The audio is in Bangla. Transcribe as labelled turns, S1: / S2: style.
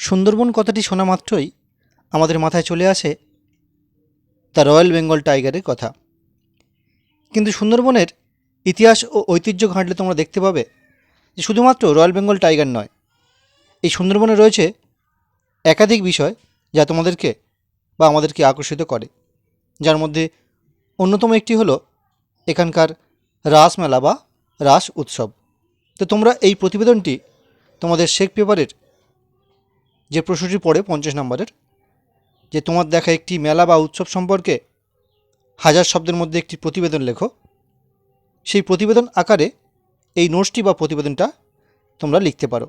S1: সুন্দরবন কথাটি শোনা মাত্রই আমাদের মাথায় চলে আসে দ্য রয়্যাল বেঙ্গল টাইগারের কথা। কিন্তু সুন্দরবনের ইতিহাস ও ঐতিহ্য ঘাঁটলে তোমরা দেখতে পাবে যে শুধুমাত্র রয়্যাল বেঙ্গল টাইগার নয়, এই সুন্দরবনে রয়েছে একাধিক বিষয় যা তোমাদেরকে বা আমাদেরকে আকর্ষিত করে। যার মধ্যে অন্যতম একটি হলো এখানকার রাসমেলা বা রাস উৎসব। তো তোমরা এই প্রতিবেদনটি তোমাদের শেখ পেপারের যে প্রশ্নটি পড়ে পঞ্চাশ নম্বরের, যে তোমার দেখা একটি মেলা বা উৎসব সম্পর্কে হাজার শব্দের মধ্যে একটি প্রতিবেদন লেখো। সেই প্রতিবেদন আকারে এই নোটসটি বা প্রতিবেদনটা তোমরা লিখতে পারো।